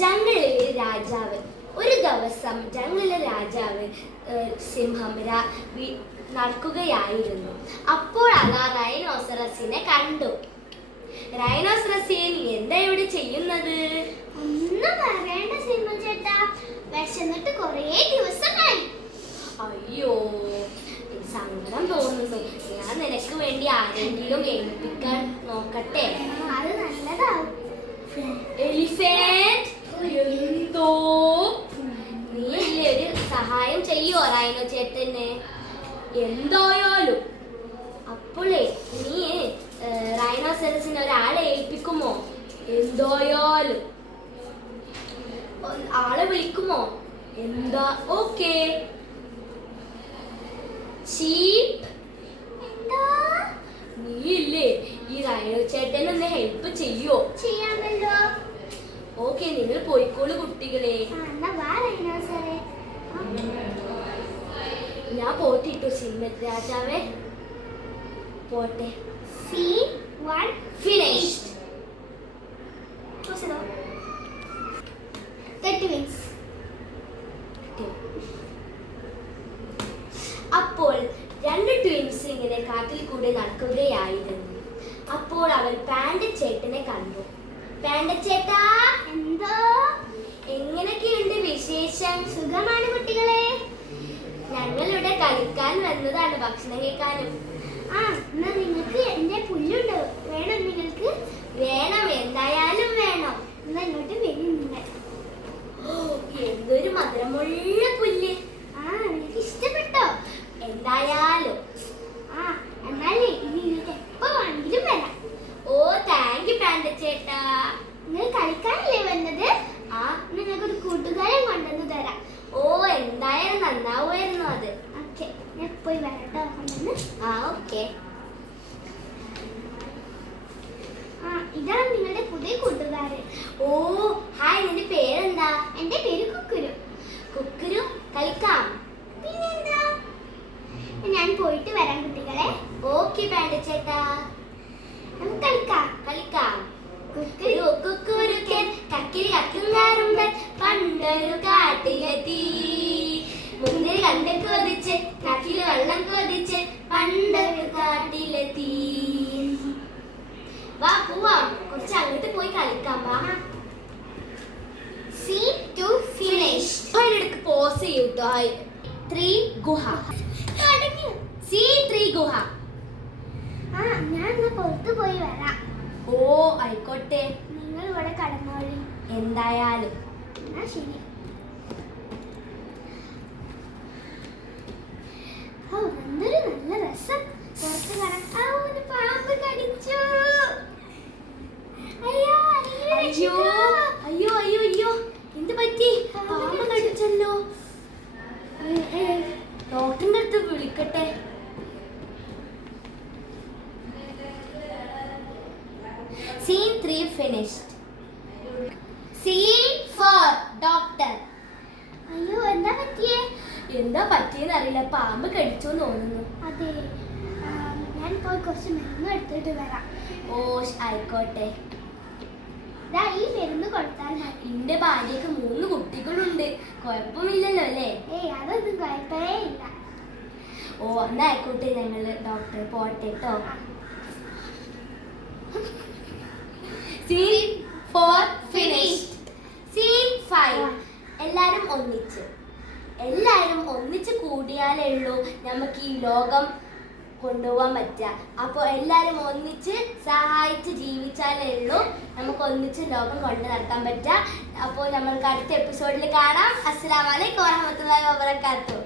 ജംഗിളിലെ രാജാവ്. ഒരു ദിവസം ജംഗിളിലെ രാജാവ് സിംഹം നടക്കുകയായിരുന്നു. അപ്പോൾ അതാ റൈനോസറസിനെ കണ്ടു. റൈനോസറസേ, നീ എന്താ ഇവിടെ ചെയ്യുന്നത്? ഒന്നും പറയണ്ട സിംഹം ചേട്ടാ, വിശന്നിട്ട് കുറേ ദിവസമായി. അയ്യോ, സങ്കടം തോന്നുന്നു. ഞാൻ നിനക്ക് വേണ്ടി ആരെങ്കിലും ഏൽപ്പിക്കാൻ നോക്കട്ടെ. അത് നല്ലതാവും. എലിഫന്റ്, എന്തോ നീ ഇല്ലേ ഒരു സഹായം ചെയ്യോ റൈനോ ചേട്ടന്? എന്തായാലും അപ്പോളേ നീ റൈനോസറസിന് ഒരാളെ ഏൽപ്പിക്കുമോ? എന്തായാലും ആളെ വിളിക്കുമോ? എന്താ? ഓക്കേ. ചീപ്പ്, നീ ഇല്ലേ ഈ റൈനോ ചേട്ടൻ ഒന്ന് ഹെൽപ്പ് ചെയ്യോ? ചെയ്യാമല്ലോ. ഓക്കെ, നിങ്ങൾ പോയിക്കോളൂ കുട്ടികളെ. ഞാൻ പോട്ടിട്ടു സിംഹ രാജാവേ, പോട്ടെ. Scene 1 Finished. 30 minutes. അപ്പോൾ രണ്ട് ട്വിൻസ് ഇങ്ങനെ കാട്ടിൽ കൂടെ നടക്കുകയായിരുന്നു. അപ്പോൾ അവർ പാൻഡ ചേട്ടനെ കണ്ടു. പാൻഡ ചേട്ടാ, എന്തോ? എങ്ങനെയൊക്കെയുണ്ട് വിശേഷം? സുഖമാണ് കുട്ടികളെ. ഞങ്ങളിവിടെ കളിക്കാൻ വന്നതാണ്, ഭക്ഷണം കഴിക്കാനും. എന്നാ നിങ്ങൾക്ക് എന്റെ പുല്ലുണ്ട്, വേണം നിങ്ങൾക്ക്? വേണം, എന്തായാലും വേണം. എന്നാ ഇങ്ങോട്ട് വരുന്നുണ്ട്. എന്തൊരു മധുരമുള്ള പുല്ല്. എനിക്ക് ഇഷ്ടപ്പെട്ടോ? എന്തായാലും എന്നാലേ ഇനി നിങ്ങൾക്ക് എപ്പോ വേണമെങ്കിലും വരാം. ഓ, താങ്ക് യു പാൻഡ ചേട്ടാ. നിങ്ങൾ കളിക്കാനല്ലേ വന്നത്? നിങ്ങൾക്കൊരു കൂട്ടുകാരെ കൊണ്ടുവന്ന് തരാം. ഓ, എന്തായാലും നന്നാവുമായിരുന്നു അത്. ഓക്കെ, ഞാൻ പോയി വരട്ടോ. ഓക്കെ. ഇതാണ് നിങ്ങളുടെ പുതിയ കൂട്ടുകാരൻ. ഓ, ഹായ്, നിന്റെ പേരെന്താ? എന്റെ പേര് കുക്കുരു. കുക്കുരു, കളിക്കാം? പിന്നെന്താ, ഞാൻ പോയിട്ട് വരാം കുട്ടികളെ. ഓക്കെ പാൻഡ ചേട്ടാ, നമുക്ക് കളിക്കാം. കളിക്കാം. കുക്കുരു കുക്കുരുക്കൻ കക്കിരി കക്കുങ്ങാറുമ്പൻ പണ്ടൊരു കാട്ടിലെത്തി. മുന്തിരി കണ്ട് കൊതിച്ച് നക്കില് വെള്ളം കൊതിച്ച് പണ്ടൊരു കാട്ടിലെത്തി. വാ പോവാം, കുറച്ച് അങ്ങോട്ട് പോയി കളിക്കാം. വാ. Scene 2 finished. അതിനിടയ്ക്ക് പോസ് ചെയ്യൂട്ടോ. 3 ഗുഹ. Scene 3 ഗുഹ. ഞാൻ എന്നാ പുറത്തു പോയി വരാം. ഓ, ആയിക്കോട്ടെ. നിങ്ങൾ ഇവിടെ കടന്നോളി. എന്തായാലും എന്നാ ശരി. എന്തൊരു നല്ല രസം. പുറത്ത് കടക്കാൻ പാമ്പ് കടിച്ചു. അയ്യോ അയ്യോ അയ്യോ അയ്യോ, എന്ത് പറ്റി? പാമ്പ് കടിച്ചല്ലോ. ഡോക്ടറിന്റെ അടുത്ത് വിളിക്കട്ടെ. Scene 3 finished. Scene 4 doctor. അയ്യോ, എന്താ പറ്റിയേ? എന്താ പറ്റിയെന്ന് അറിയില്ല, പാമ്പ് കടിച്ചു തോന്നുന്നു. അതെ, ഞാൻ പോയി കുറച്ച് മരുന്ന് എടുത്തിട്ട് വരാം. ഓ, ആയിക്കോട്ടെ. ഈ മരുന്ന് കൊടുത്താൽ മതി. എന്റെ ഭാര്യക്ക് 3 കുട്ടികളുണ്ട്, കുഴപ്പമില്ലല്ലോ അല്ലേ? അതൊന്നും കുഴപ്പമേ ഇല്ല. ഓ, എന്നാ ആയിക്കോട്ടെ, ഞങ്ങള് ഡോക്ടർ പോട്ടെ കേട്ടോ. Scene 4 finished. Scene 5 എല്ലാരും ഒന്നിച്ച് കൂടിയാലേ ഉള്ളൂ നമുക്ക് ഈ ലോകം കൊണ്ടുപോകാൻ പറ്റുക. അപ്പോൾ എല്ലാവരും ഒന്നിച്ച് സഹായിച്ച് ജീവിച്ചാലേ ഉള്ളൂ നമുക്ക് ഒന്നിച്ച് ലോകം കൊണ്ട് നടത്താൻ പറ്റുക. അപ്പോൾ നമ്മൾക്ക് അടുത്ത എപ്പിസോഡിൽ കാണാം. അസ്സലാമു അലൈക്കും വറഹ്മത്തുള്ളാഹി വബറകാതുഹു.